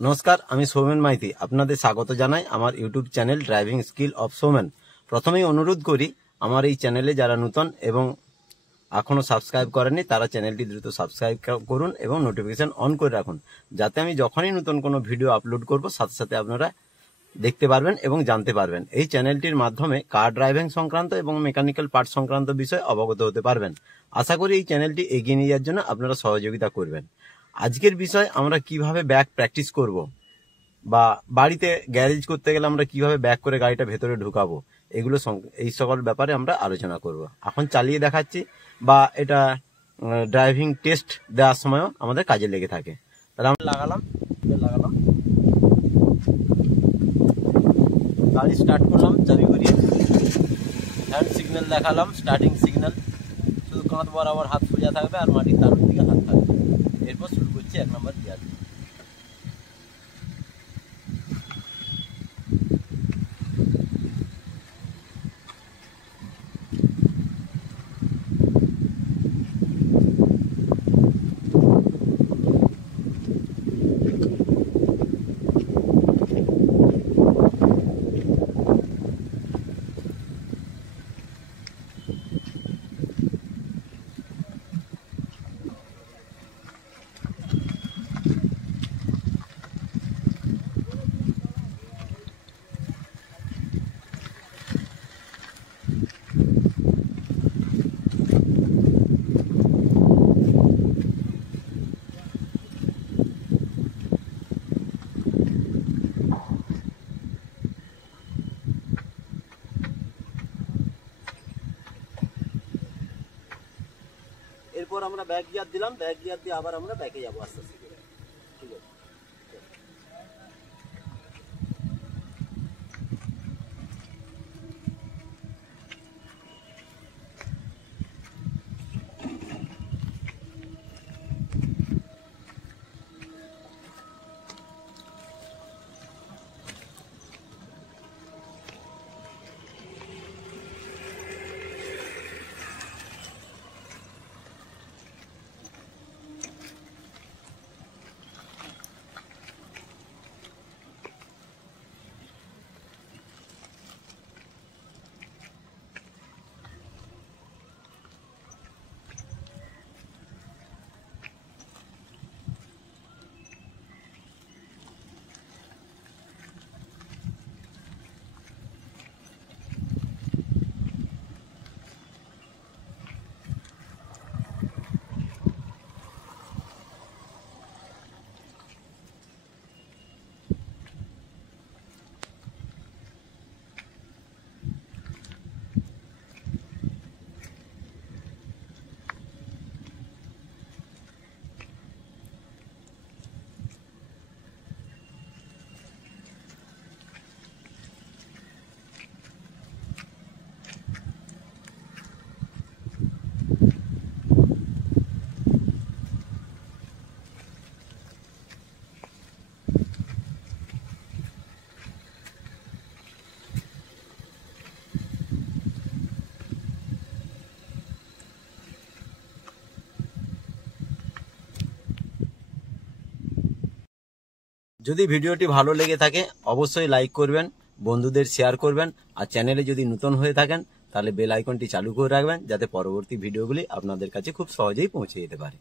নমস্কার, আমি সৌমেন মাইতি আপনাদের স্বাগত জানাই আমার YouTube channel driving skill of Soumen. প্রথমেই অনুরোধ করি আমার এই চ্যানেলে যারা নতুন এবং এখনো সাবস্ক্রাইব করেননি তারা চ্যানেলটি দ্রুত সাবস্ক্রাইব করুন এবং নোটিফিকেশন অন করে রাখুন, যাতে আমি যখনই নতুন কোনো ভিডিও আপলোড করব সাথে সাথে আপনারা দেখতে পারবেন এবং জানতে পারবেন। এই চ্যানেলটির মাধ্যমে কার ড্রাইভিং সংক্রান্ত এবং মেকানিক্যাল পার্ট সংক্রান্ত বিষয়ে অবগত হতে পারবেন। আশা করি এই চ্যানেলটি এগিয়ে নিয়ে যাওয়ার জন্য আপনারা সহযোগিতা করবেন। আজকের বিষয় আমরা কিভাবে ব্যাক প্র্যাকটিস করব বা বাড়িতে গ্যারেজ করতে গেলে আমরা কিভাবে ব্যাক করে গাড়িটা ভেতরে ঢুকাবো, এগুলো এই সকল ব্যাপারে আমরা আলোচনা করব। এখন চালিয়ে দেখাচ্ছি বা এটা ড্রাইভিং টেস্ট দেওয়ার সময়ও আমাদের কাজে লেগে থাকে। তাহলে আমরা লাগালাম গাড়ি স্টার্ট করলাম, চাবি ঘুরিয়ে হ্যান্ড সিগন্যাল দেখালাম, স্টার্টিং সিগন্যাল। শুধু কাঁধ বরাবর হাত সোজা থাকবে আর মাটির তালুর দিকে হাত থাকবে। এরপর শুরু করছি 1 নম্বর গিয়ার। এরপর আমরা ব্যাক গিয়ার দিলাম, ব্যাক গিয়ার দিয়ে আবার আমরা ব্যাকে যাবো আস্তে আস্তে করে। ঠিক আছে, যদি ভিডিওটি ভালো লেগে থাকে অবশ্যই লাইক করবেন, বন্ধুদের শেয়ার করবেন, আর চ্যানেলে যদি নতুন হয়ে থাকেন তাহলে বেল আইকনটি চালু করে রাখবেন, যাতে পরবর্তী ভিডিওগুলি আপনাদের কাছে খুব সহজেই পৌঁছে যেতে পারে।